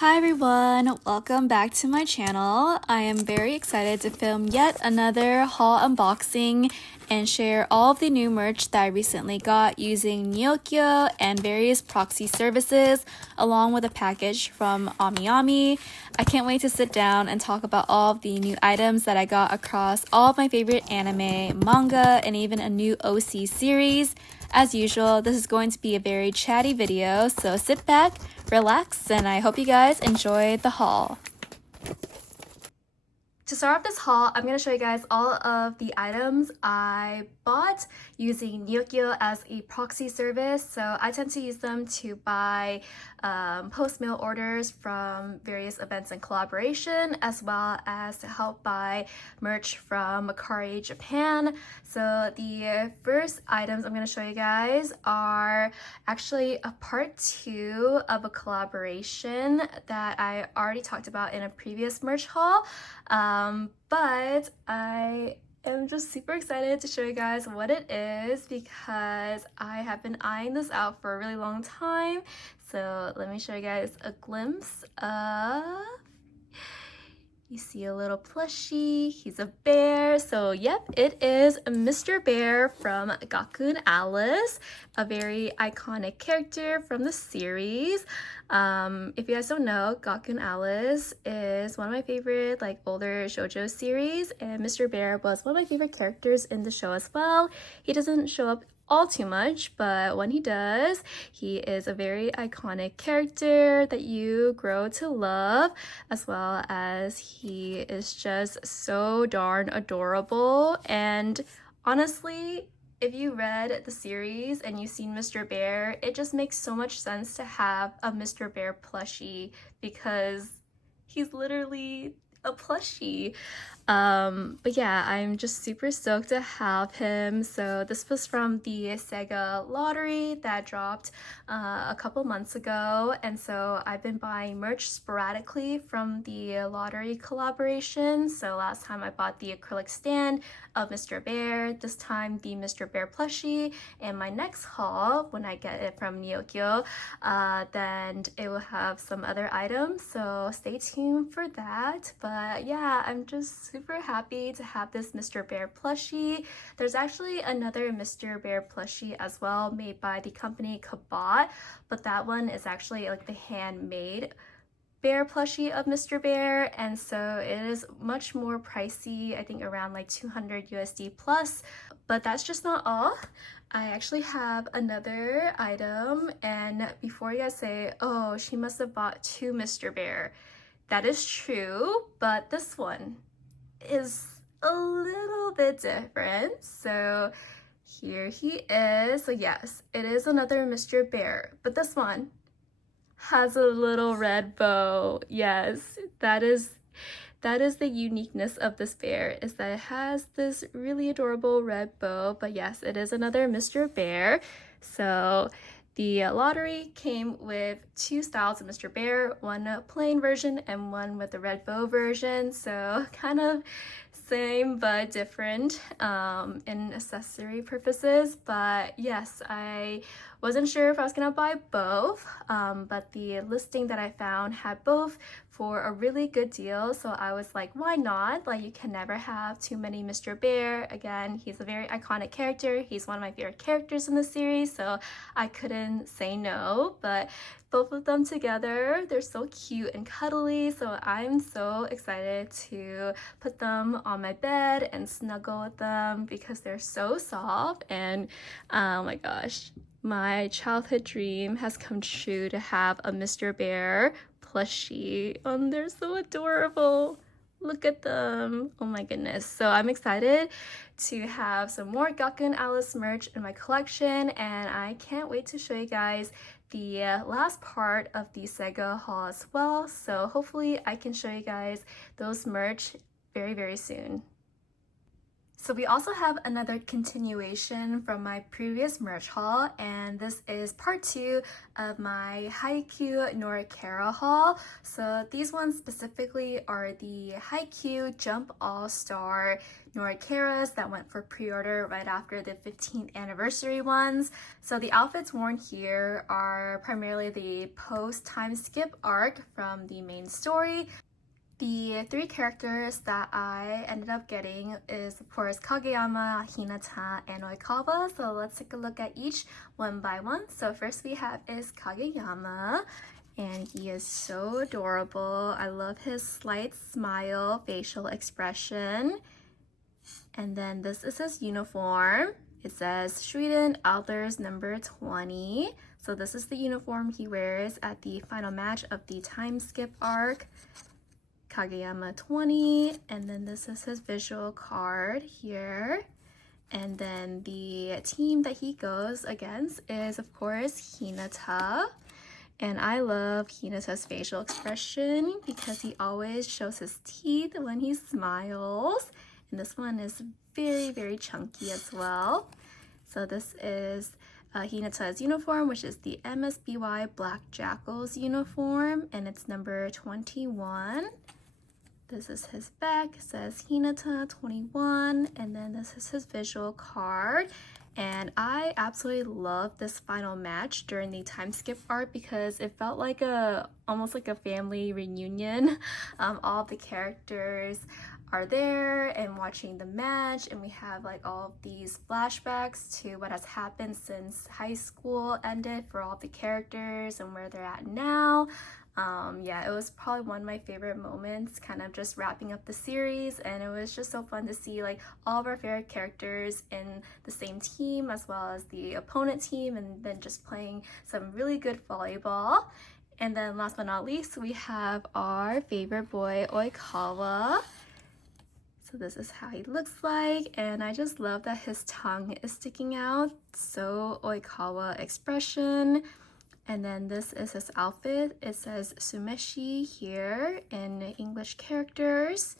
Hi everyone, welcome back to my channel. I am very excited to film yet another haul unboxing and share all of the new merch that I recently got using Neokyo and various proxy services, along with a package from AmiAmi. I can't wait to sit down and talk about all of the new items that I got across all of my favorite anime, manga, and even a new Oshi series. As usual, this is going to be a very chatty video, so sit back, relax, and I hope you guys enjoy the haul. To start off this haul, I'm going to show you guys all of the items I bought using Neokyo as a proxy service. So I tend to use them to buy post-mail orders from various events and collaboration, as well as to help buy merch from Makari Japan. So the first items I'm going to show you guys are actually a part 2 of a collaboration that I already talked about in a previous merch haul. But I am just super excited to show you guys what it is because I have been eyeing this out for a really long time. So let me show you guys a glimpse of... You see a little plushie, he's a bear. So yep, it is Mr. Bear from Gakuen Alice, a very iconic character from the series. If you guys don't know, Gakuen Alice is one of my favorite older shoujo series, and Mr. Bear was one of my favorite characters in the show as well. He doesn't show up all too much, but when he does, he is a very iconic character that you grow to love, as well as he is just so darn adorable. And honestly, if you read the series and you've seen Mr. Bear, it just makes so much sense to have a Mr. Bear plushie because he's literally a plushie. But yeah, I'm just super stoked to have him. So this was from the Sega lottery that dropped a couple months ago, and so I've been buying merch sporadically from the lottery collaboration. So last time I bought the acrylic stand of Mr. Bear, this time the Mr. Bear plushie, and my next haul, when I get it from Neokyo, then it will have some other items, so stay tuned for that. But yeah, I'm just super happy to have this Mr. Bear plushie. There's actually another Mr. Bear plushie as well, made by the company cont'd, but that one is actually like the handmade bear plushie of Mr. Bear, and so it is much more pricey, I think around like 200 USD plus. But that's just not all. I actually have another item, and before you guys say, oh, she must have bought 2 Mr. Bear, that is true, but this one is a little bit different. So here he is. So yes, it is another Mr. Bear, but this one has a little red bow. Yes, that is the uniqueness of this bear, is that it has this really adorable red bow. But yes, it is another Mr. Bear. So the lottery came with 2 styles of Mr. Bear, one plain version and one with the red bow version. So kind of same but different in accessory purposes. But yes, I wasn't sure if I was gonna buy both, but the listing that I found had both for a really good deal, so I was like, why not? Like, you can never have too many Mr. Bear. Again, he's a very iconic character. He's one of my favorite characters in the series, so I couldn't say no. But both of them together, they're so cute and cuddly, so I'm so excited to put them on my bed and snuggle with them because they're so soft. And oh my gosh, my childhood dream has come true to have a Mr. Bear plushie, and they're so adorable. Look at them. Oh my goodness. So I'm excited to have some more Gakuen Alice merch in my collection, and I can't wait to show you guys the last part of the Sega haul as well. So hopefully I can show you guys those merch very, very soon. So we also have another continuation from my previous merch haul, and this is part 2 of my Haikyuu Noru haul. So these ones specifically are the Haikyuu Jump All-Star Noru that went for pre-order right after the 15th anniversary ones. So the outfits worn here are primarily the post-time skip arc from the main story. The 3 characters that I ended up getting is, of course, Kageyama, Hinata, and Oikawa. So let's take a look at each one by one. So first we have is Kageyama, and he is so adorable. I love his slight smile, facial expression. And then this is his uniform. It says Sweden Adlers number 20. So this is the uniform he wears at the final match of the time skip arc. Kageyama 20, and then this is his visual card here. And then the team that he goes against is, of course, Hinata. And I love Hinata's facial expression because he always shows his teeth when he smiles. And this one is very, very chunky as well. So this is Hinata's uniform, which is the MSBY Black Jackals uniform, and it's number 21. This is his back, it says Hinata 21, and then this is his visual card. And I absolutely love this final match during the time skip arc because it felt like almost like a family reunion. All of the characters are there and watching the match, and we have like all of these flashbacks to what has happened since high school ended for all the characters and where they're at now. Yeah, it was probably one of my favorite moments, kind of just wrapping up the series, and it was just so fun to see like all of our favorite characters in the same team as well as the opponent team, and then just playing some really good volleyball. And then last but not least, we have our favorite boy, Oikawa. So this is how he looks like, and I just love that his tongue is sticking out. So Oikawa expression. And then this is his outfit. It says Sumeshi here in English characters.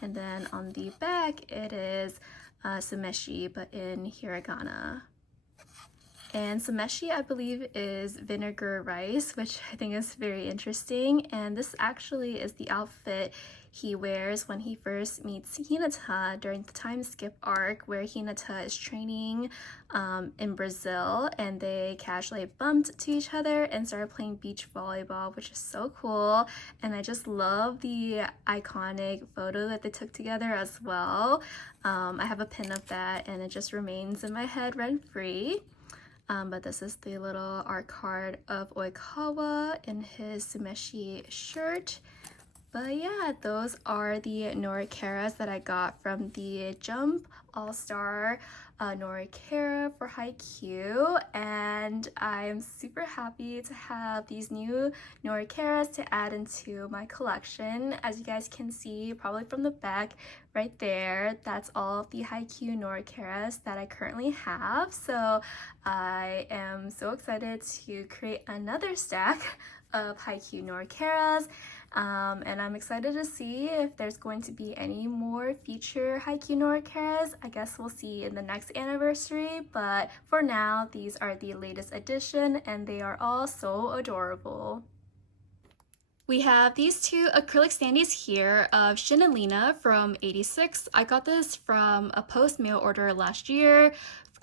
And then on the back, it is Sumeshi, but in hiragana. And Sumeshi, I believe, is vinegar rice, which I think is very interesting. And this actually is the outfit he wears when he first meets Hinata during the time skip arc, where Hinata is training in Brazil, and they casually bumped to each other and started playing beach volleyball, which is so cool. And I just love the iconic photo that they took together as well. I have a pin of that, and it just remains in my head rent-free. But this is the little art card of Oikawa in his Sumeshi shirt. But yeah, those are the Noru that I got from the Jump All-Star Noru for Haikyuu, and I'm super happy to have these new Noru to add into my collection. As you guys can see, probably from the back right there, that's all of the Haikyuu Noru that I currently have. So I am so excited to create another stack of Haikyuu Noru and I'm excited to see if there's going to be any more future Haikyuu Noru I guess we'll see in the next anniversary, but for now, these are the latest edition, and they are all so adorable. We have these 2 acrylic standees here of Shin and Lena from 86. I got this from a post-mail order last year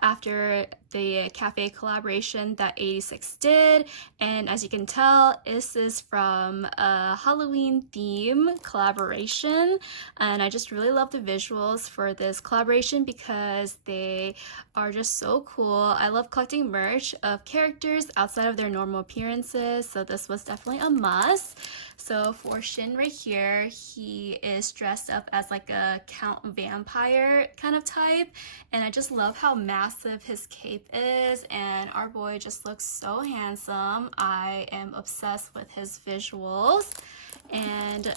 after the cafe collaboration that 86 did, and as you can tell, this is from a Halloween theme collaboration, and I just really love the visuals for this collaboration because they are just so cool. I love collecting merch of characters outside of their normal appearances, so this was definitely a must. So for Shin right here, he is dressed up as like a Count Vampire kind of type, and I just love how massive his cape is, and our boy just looks so handsome. I am obsessed with his visuals. And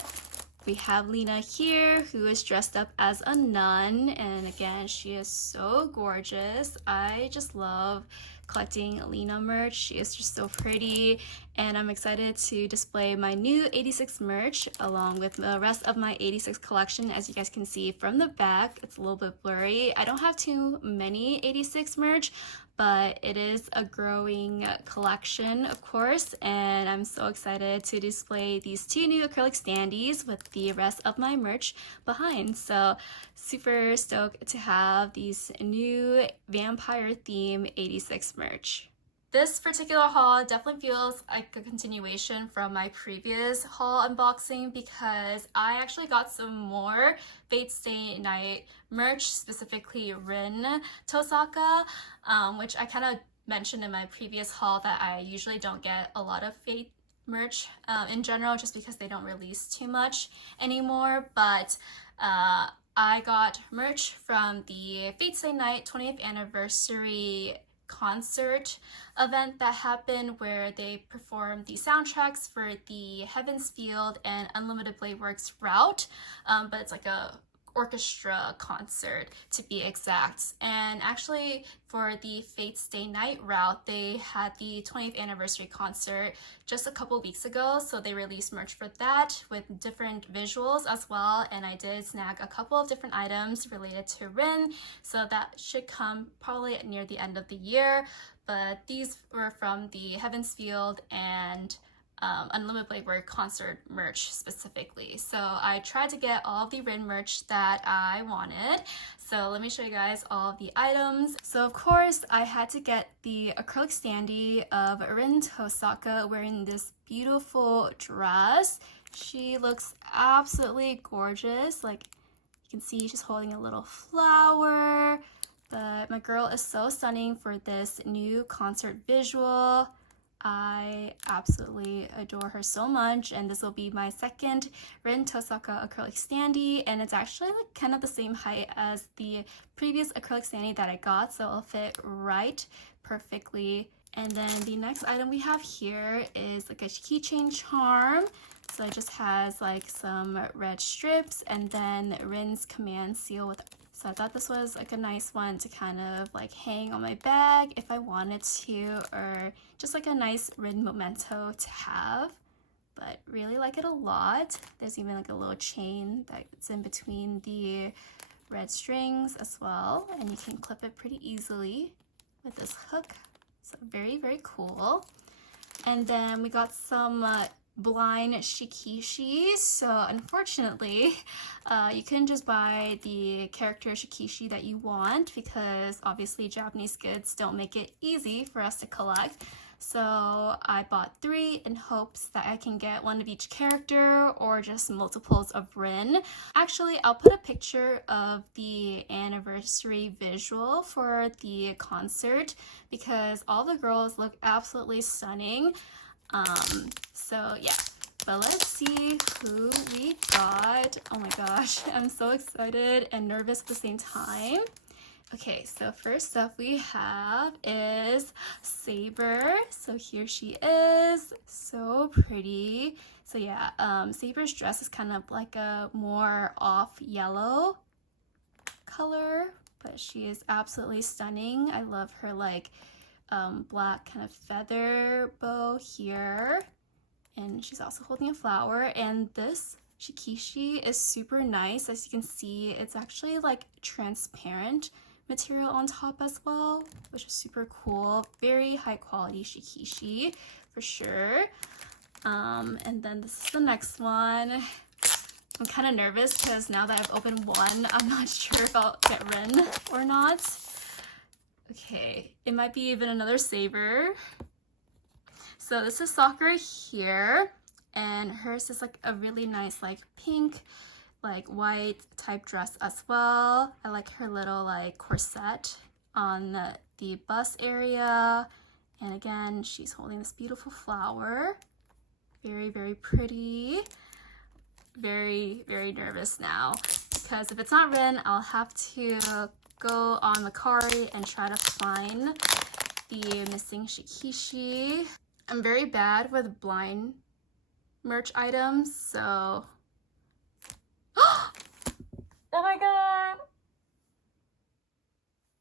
we have Lena here, who is dressed up as a nun, and again, she is so gorgeous. I just love collecting Lena merch. She is just so pretty, and I'm excited to display my new 86 merch along with the rest of my 86 collection. As you guys can see from the back, it's a little bit blurry. I don't have too many 86 merch, but it is a growing collection, of course, and I'm so excited to display these 2 new acrylic standees with the rest of my merch behind. So super stoked to have these new vampire theme 86 merch. This particular haul definitely feels like a continuation from my previous haul unboxing because I actually got some more Fate Stay Night merch, specifically Rin Tosaka, which I kind of mentioned in my previous haul that I usually don't get a lot of Fate merch in general just because they don't release too much anymore, but I got merch from the Fate Stay Night 20th anniversary concert event that happened where they performed the soundtracks for the Heaven's Field and Unlimited Blade Works route, but it's like a orchestra concert to be exact. And actually for the Fate Stay Night route, they had the 20th anniversary concert just a couple weeks ago, so they released merch for that with different visuals as well, and I did snag a couple of different items related to Rin, so that should come probably near the end of the year. But these were from the Heaven's Field and Unlimited Blade Work concert merch specifically. So I tried to get all of the Rin merch that I wanted. So let me show you guys all of the items. So of course I had to get the acrylic standee of Rin Tosaka wearing this beautiful dress. She looks absolutely gorgeous. Like you can see she's holding a little flower. But my girl is so stunning for this new concert visual. I absolutely adore her so much, and this will be my second Rin Tosaka acrylic standee, and it's actually like kind of the same height as the previous acrylic standee that I got, so it'll fit right perfectly. And then the next item we have here is like a keychain charm. So it just has like some red strips and then Rin's command seal with. So I thought this was like a nice one to kind of like hang on my bag if I wanted to, or just like a nice Rin memento to have. But really like it a lot. There's even like a little chain that's in between the red strings as well, and you can clip it pretty easily with this hook. So very, very cool. And then we got some blind shikishi. So unfortunately you couldn't just buy the character shikishi that you want because obviously Japanese goods don't make it easy for us to collect. So I bought 3 in hopes that I can get one of each character or just multiples of Rin. Actually, I'll put a picture of the anniversary visual for the concert because all the girls look absolutely stunning. So yeah, but let's see who we got. Oh my gosh, I'm so excited and nervous at the same time. Okay, so first up we have is Saber. So here she is, so pretty. So yeah, Saber's dress is kind of like a more off yellow color, but she is absolutely stunning. I love her like black kind of feather bow here, and she's also holding a flower. And this shikishi is super nice. As you can see, it's actually like transparent material on top as well, which is super cool. Very high quality shikishi for sure. And then this is the next one. I'm kind of nervous because now that I've opened one, I'm not sure if I'll get Rin or not. Okay, it might be even another Saber. So this is Sakura here, and hers is like a really nice like pink, like white type dress as well. I like her little like corset on the bust area, and again she's holding this beautiful flower. Very, very pretty. Very, very nervous now because if it's not Rin, I'll have to go on Mercari and try to find the missing shikishi. I'm very bad with blind merch items, so oh my god!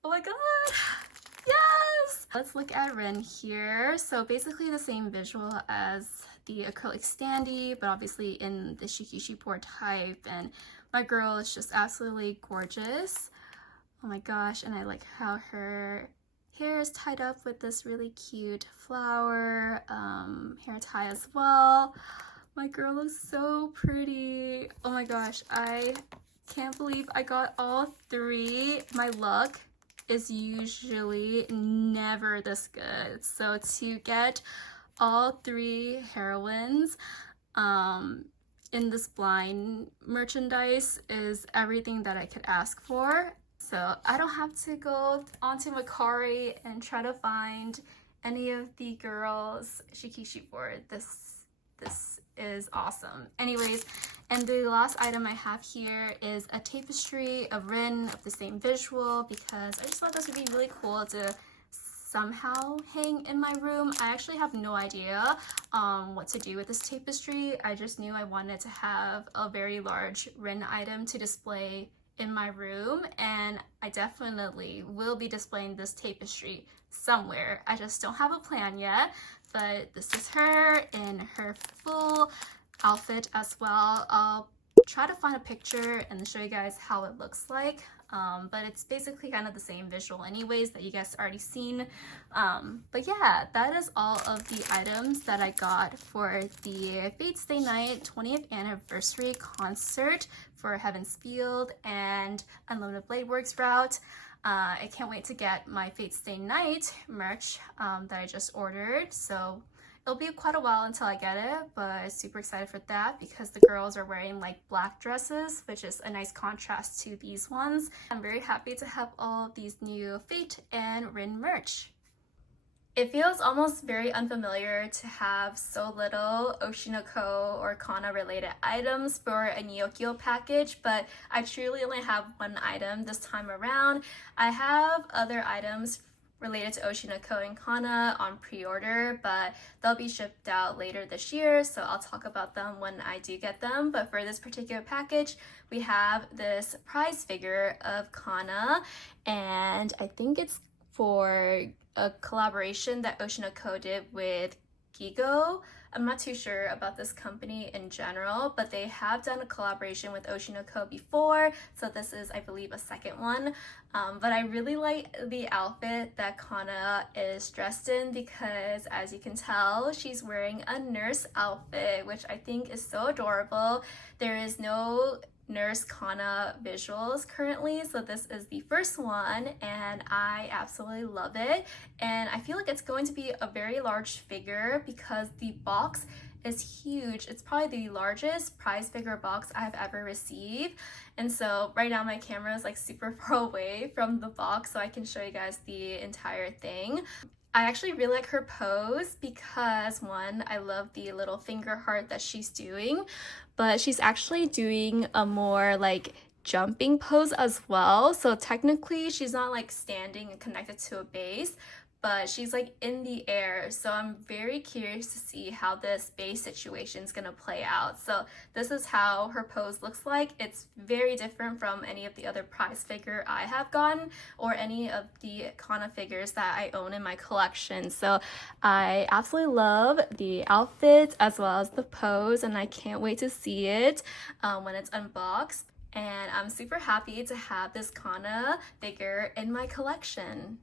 Oh my god! Yes! Let's look at Rin here. So basically the same visual as the acrylic standee, but obviously in the shikishi board type, and my girl is just absolutely gorgeous. Oh my gosh, and I like how her hair is tied up with this really cute flower hair tie as well. My girl looks so pretty. Oh my gosh, I can't believe I got all three. My luck is usually never this good. So to get all three heroines in this blind merchandise is everything that I could ask for. So I don't have to go onto Macari and try to find any of the girls' shikishi board. This is awesome. Anyways, and the last item I have here is a tapestry of Rin of the same visual, because I just thought this would be really cool to somehow hang in my room. I actually have no idea what to do with this tapestry. I just knew I wanted to have a very large Rin item to display in my room, and I definitely will be displaying this tapestry somewhere. I just don't have a plan yet, but this is her in her full outfit as well. I'll try to find a picture and show you guys how it looks like, but it's basically kind of the same visual anyways that you guys already seen. But yeah, that is all of the items that I got for the Fate Stay Night 20th anniversary concert for Heaven's Field and Unlimited Blade Works route. I can't wait to get my Fate Stay Night merch that I just ordered, so it'll be quite a while until I get it, but super excited for that because the girls are wearing like black dresses, which is a nice contrast to these ones. I'm very happy to have all of these new Fate and Rin merch. It feels almost very unfamiliar to have so little Oshi no Ko or Kana related items for a Neokyo package, but I truly only have one item this time around. I have other items related to Oshi no Ko and Kana on pre-order, but they'll be shipped out later this year, so I'll talk about them when I do get them. But for this particular package, we have this prize figure of Kana, and I think it's for a collaboration that Oshi no Ko did with GiGo. I'm not too sure about this company in general, but they have done a collaboration with Oshi no Ko before, so this is, I believe, a second one. But I really like the outfit that Kana is dressed in because, as you can tell, she's wearing a nurse outfit, which I think is so adorable. There is no Nurse Kana visuals currently, so this is the first one and I absolutely love it, and I feel like it's going to be a very large figure because the box is huge. It's probably the largest prize figure box I've ever received, and so right now my camera is like super far away from the box so I can show you guys the entire thing. I actually really like her pose because, one, I love the little finger heart that she's doing, but she's actually doing a more like jumping pose as well. So technically she's not like standing and connected to a base, but she's like in the air. So I'm very curious to see how this base situation is gonna play out. So this is how her pose looks like. It's very different from any of the other prize figure I have gotten or any of the Kana figures that I own in my collection. So I absolutely love the outfit as well as the pose, and I can't wait to see it when it's unboxed. And I'm super happy to have this Kana figure in my collection.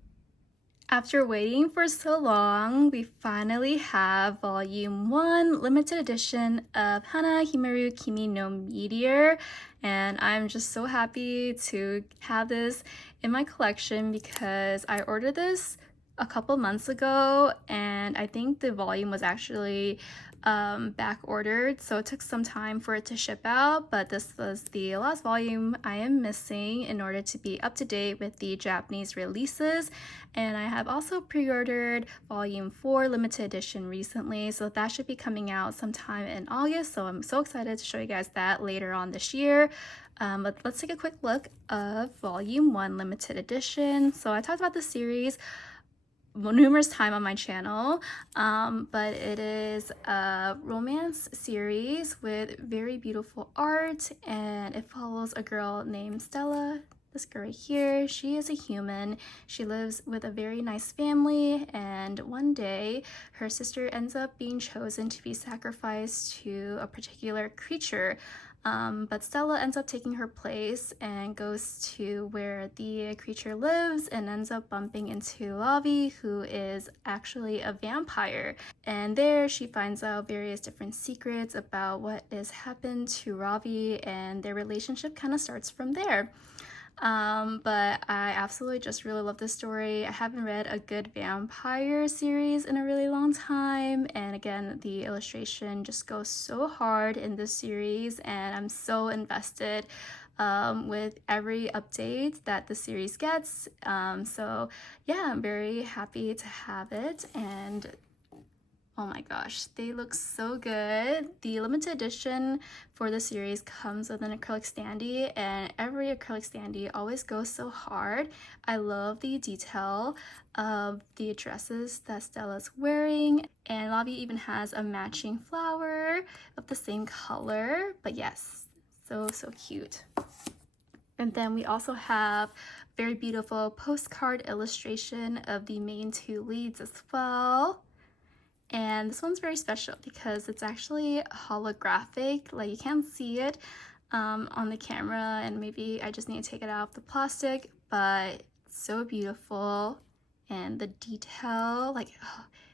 After waiting for so long, we finally have Volume 1 limited edition of Hana, Himeru, Kimi no Meteor, and I'm just so happy to have this in my collection because I ordered this a couple months ago and I think the volume was actually back ordered, so it took some time for it to ship out, but this was the last volume I am missing in order to be up to date with the Japanese releases. And I have also pre-ordered volume 4 limited edition recently, so that should be coming out sometime in August, so I'm so excited to show you guys that later on this year. But let's take a quick look of volume 1 limited edition. So I talked about the series numerous times on my channel, but it is a romance series with very beautiful art, and it follows a girl named Stella This girl right here, she is a human. She lives with a very nice family, and one day her sister ends up being chosen to be sacrificed to a particular creature. But Stella ends up taking her place and goes to where the creature lives and ends up bumping into Lavi, who is actually a vampire. And there she finds out various different secrets about what has happened to Ravi, and their relationship kind of starts from there. But I absolutely just really love this story. I haven't read a good vampire series in a really long time, and again, the illustration just goes so hard in this series, and I'm so invested with every update that the series gets. So yeah, I'm very happy to have it, and oh my gosh, they look so good. The limited edition for the series comes with an acrylic standee, and every acrylic standee always goes so hard. I love the detail of the dresses that Stella's wearing, and Lavi even has a matching flower of the same color. But yes, so cute. And then we also have very beautiful postcard illustration of the main two leads as well. And this one's very special because it's actually holographic, like you can't see it on the camera, and maybe I just need to take it out of the plastic, but it's so beautiful. And the detail, like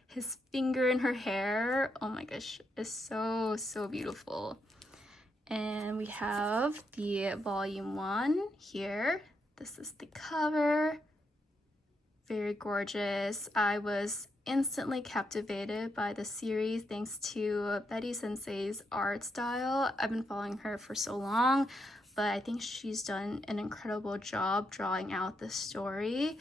his finger in her hair, oh my gosh, is so beautiful. And we have the volume 1 here. This is the cover. Very gorgeous. I was instantly captivated by the series thanks to Betty Sensei's art style. I've been following her for so long, but I think she's done an incredible job drawing out the story.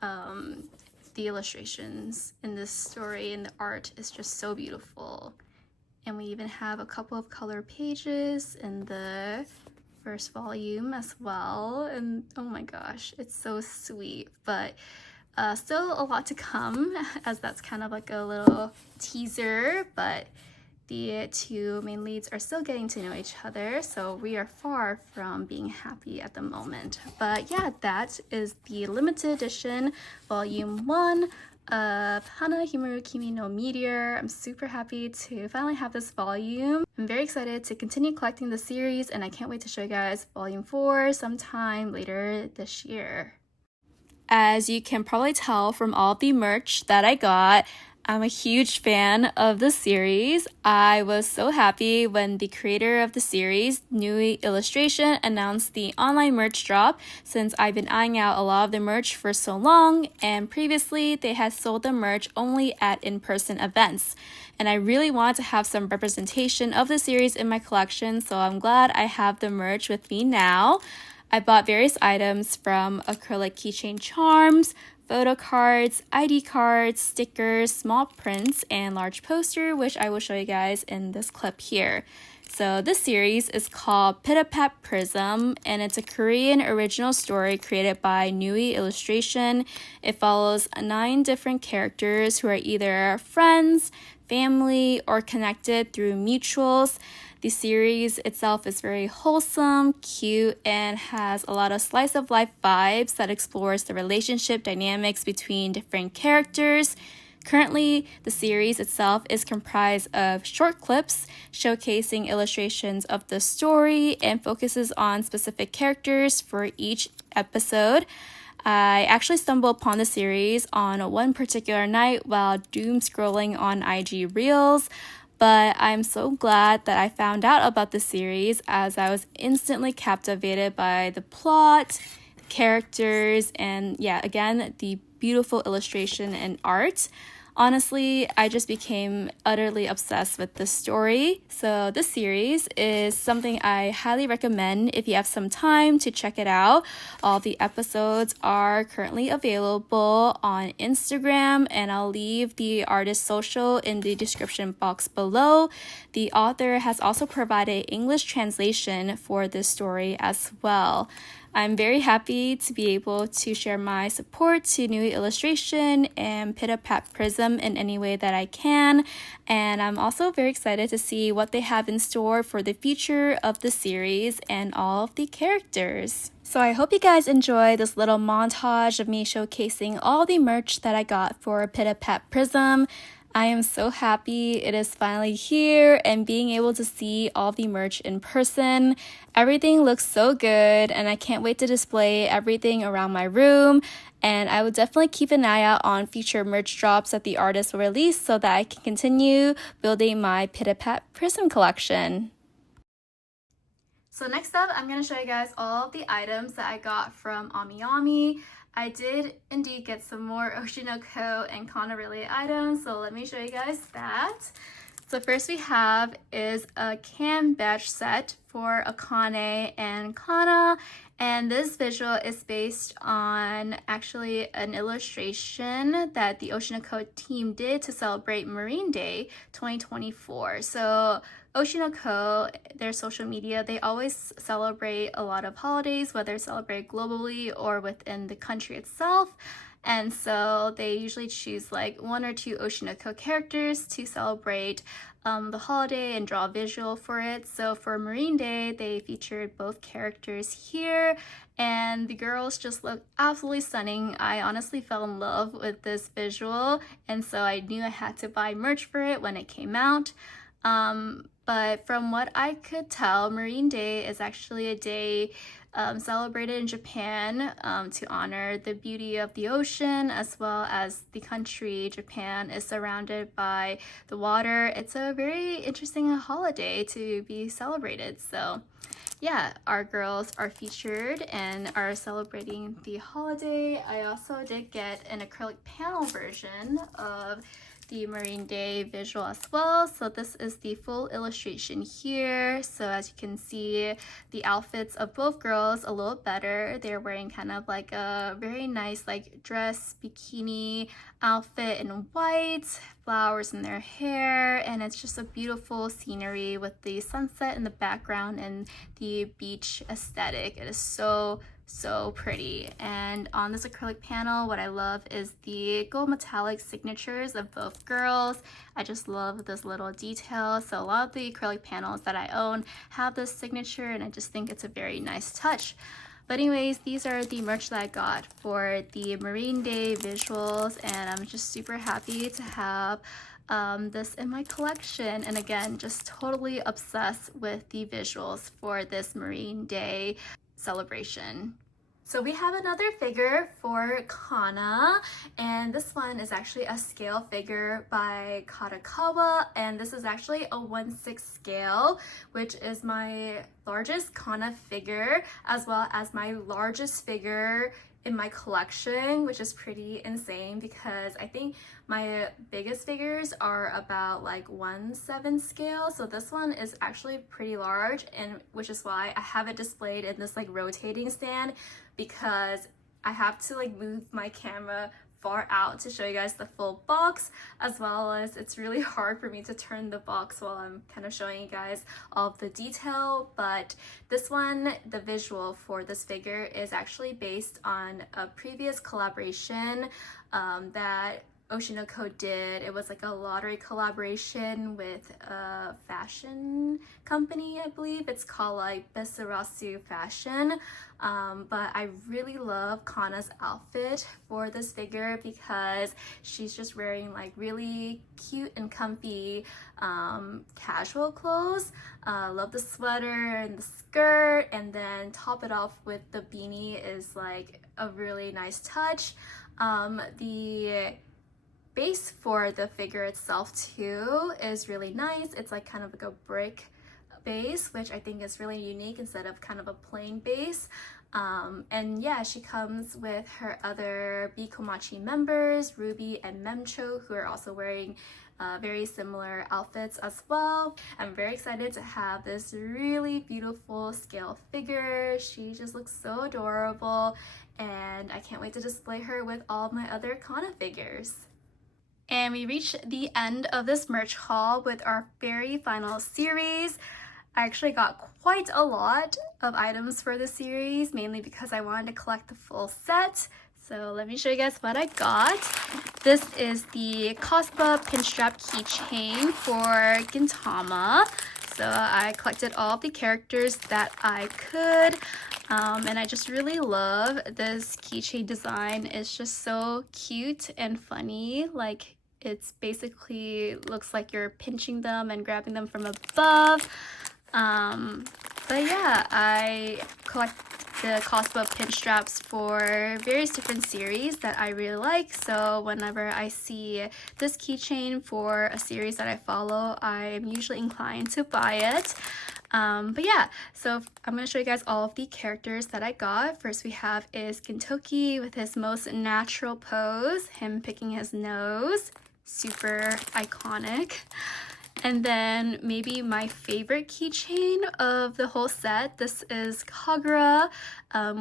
The illustrations in this story and the art is just so beautiful. And we even have a couple of color pages in the first volume as well, and oh my gosh, it's so sweet. But still a lot to come, as that's kind of like a little teaser, but the two main leads are still getting to know each other, so we are far from being happy at the moment. But yeah, that is the limited edition volume 1 of Hana, Himeru, Kimi no Meteor. I'm super happy to finally have this volume. I'm very excited to continue collecting the series, and I can't wait to show you guys volume 4 sometime later this year. As you can probably tell from all the merch that I got, I'm a huge fan of the series. I was so happy when the creator of the series, Nui Illustration, announced the online merch drop, since I've been eyeing out a lot of the merch for so long, and previously they had sold the merch only at in-person events. And I really wanted to have some representation of the series in my collection, so I'm glad I have the merch with me now. I bought various items from acrylic keychain charms, photo cards, ID cards, stickers, small prints, and large poster, which I will show you guys in this clip here. So this series is called Prism, and it's a Korean original story created by Nui Illustration. It follows 9 different characters who are either friends, family, or connected through mutuals. The series itself is very wholesome, cute, and has a lot of slice of life vibes that explores the relationship dynamics between different characters. Currently, the series itself is comprised of short clips showcasing illustrations of the story and focuses on specific characters for each episode. I actually stumbled upon the series on one particular night while doom scrolling on IG Reels, but I'm so glad that I found out about the series, as I was instantly captivated by the plot, characters, and yeah, again, the beautiful illustration and art. Honestly, I just became utterly obsessed with this story. So this series is something I highly recommend if you have some time to check it out. All the episodes are currently available on Instagram, and I'll leave the artist's social in the description box below. The author has also provided English translation for this story as well. I'm very happy to be able to share my support to Nui Illustration and Prism in any way that I can, and I'm also very excited to see what they have in store for the future of the series and all of the characters. So I hope you guys enjoy this little montage of me showcasing all the merch that I got for Pit-a-Pat Prism. I am so happy it is finally here and being able to see all the merch in person. Everything looks so good and I can't wait to display everything around my room. And I will definitely keep an eye out on future merch drops that the artist will release so that I can continue building my Pit-a-Pat Prism collection. So next up, I'm going to show you guys all of the items that I got from AmiAmi. I did indeed get some more Oshi no Ko and Kana related items, so let me show you guys that. So first we have is a cam badge set for Akane and Kana, and this visual is based on actually an illustration that the Oshi no Ko team did to celebrate Marine Day 2024. So Oshi no Ko, their social media, they always celebrate a lot of holidays, whether celebrated globally or within the country itself. And so they usually choose like 1 or 2 Oshi no Ko characters to celebrate the holiday and draw a visual for it. So for Marine Day, they featured both characters here, and the girls just look absolutely stunning. I honestly fell in love with this visual, and so I knew I had to buy merch for it when it came out. But from what I could tell, Marine Day is actually a day celebrated in Japan to honor the beauty of the ocean, as well as the country. Japan is surrounded by the water. It's a very interesting holiday to be celebrated. So yeah, our girls are featured and are celebrating the holiday. I also did get an acrylic panel version of the Marine Day visual as well. So this is the full illustration here. So as you can see, the outfits of both girls a little better. They're wearing kind of like a very nice like dress bikini outfit in white, flowers in their hair, and it's just a beautiful scenery with the sunset in the background and the beach aesthetic. It is so pretty. And on this acrylic panel, what I love is the gold metallic signatures of both girls. I just love this little detail. So a lot of the acrylic panels that I own have this signature, and I just think it's a very nice touch. But anyways, these are the merch that I got for the Marine Day visuals, and I'm just super happy to have this in my collection. And again, just totally obsessed with the visuals for this Marine Day celebration. So we have another figure for Kana, and this one is actually a scale figure by Katakawa, and this is actually a 1/6 scale, which is my largest Kana figure, as well as my largest figure in my collection, which is pretty insane because I think my biggest figures are about like 1/7 scale. So this one is actually pretty large, and which is why I have it displayed in this like rotating stand, because I have to like move my camera far out to show you guys the full box, as well as it's really hard for me to turn the box while I'm kind of showing you guys all of the detail. But this one, the visual for this figure is actually based on a previous collaboration that Oshi no Ko did. It was like a lottery collaboration with a fashion company, I believe. It's called like Besarasu Fashion. But I really love Kana's outfit for this figure because she's just wearing like really cute and comfy casual clothes. Love the sweater and the skirt, and then top it off with the beanie is like a really nice touch. The base for the figure itself too is really nice. It's like kind of like a brick base, which I think is really unique instead of kind of a plain base. And yeah, she comes with her other Bikomachi members, Ruby and Memcho, who are also wearing very similar outfits as well. I'm very excited to have this really beautiful scale figure. She just looks so adorable, and I can't wait to display her with all of my other Kana figures. And we reached the end of this merch haul with our very final series. I actually got quite a lot of items for this series, mainly because I wanted to collect the full set. So let me show you guys what I got. This is the Cospa Pinstrap Keychain for Gintama. So I collected all of the characters that I could. And I just really love this keychain design. It's just so cute and funny. Like, it's basically looks like you're pinching them and grabbing them from above. But yeah, I collect the cosplay pinch straps for various different series that I really like. So whenever I see this keychain for a series that I follow, I am usually inclined to buy it. But yeah, so I'm going to show you guys all of the characters that I got. First we have is Gintoki with his most natural pose, him picking his nose, super iconic. And then maybe my favorite keychain of the whole set, this is Kagura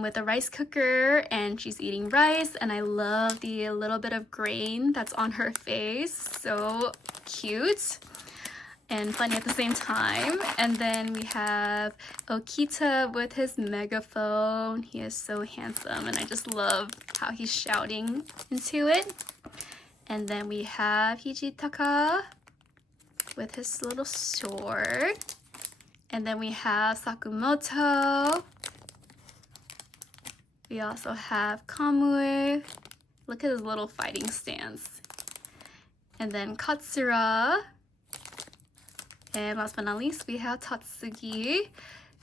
with a rice cooker, and she's eating rice, and I love the little bit of grain that's on her face. So cute and funny at the same time. And then we have Okita with his megaphone. He is so handsome, and I just love how he's shouting into it. And then we have Hijitaka with his little sword. And then we have Sakumoto. We also have Kamui. Look at his little fighting stance. And then Katsura. And last but not least, we have Tatsugi.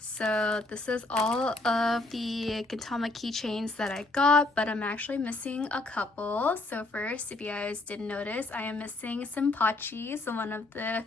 So this is all of the Gintama keychains that I got, but I'm actually missing a couple. So first, if you guys didn't notice, I am missing Senpachi. So one of the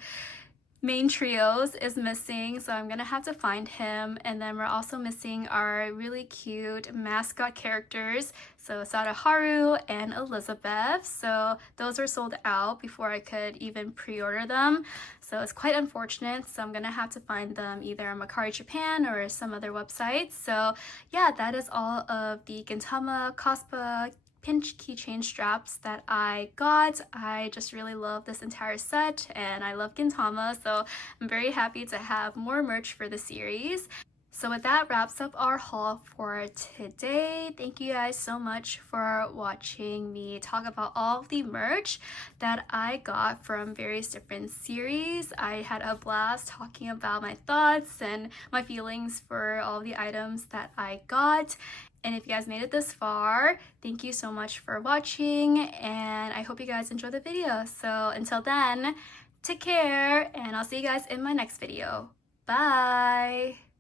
main trios is missing, so I'm gonna have to find him. And then we're also missing our really cute mascot characters, so Sadaharu and Elizabeth. So those were sold out before I could even pre-order them, so it's quite unfortunate. So I'm gonna have to find them either on Mercari Japan or some other websites. So yeah, that is all of the Gintama cosplay pinch keychain straps that I got. I just really love this entire set, and I love Gintama, so I'm very happy to have more merch for the series. So with that wraps up our haul for today. Thank you guys so much for watching me talk about all of the merch that I got from various different series. I had a blast talking about my thoughts and my feelings for all the items that I got. And if you guys made it this far, thank you so much for watching, and I hope you guys enjoyed the video. So until then, take care, and I'll see you guys in my next video. Bye!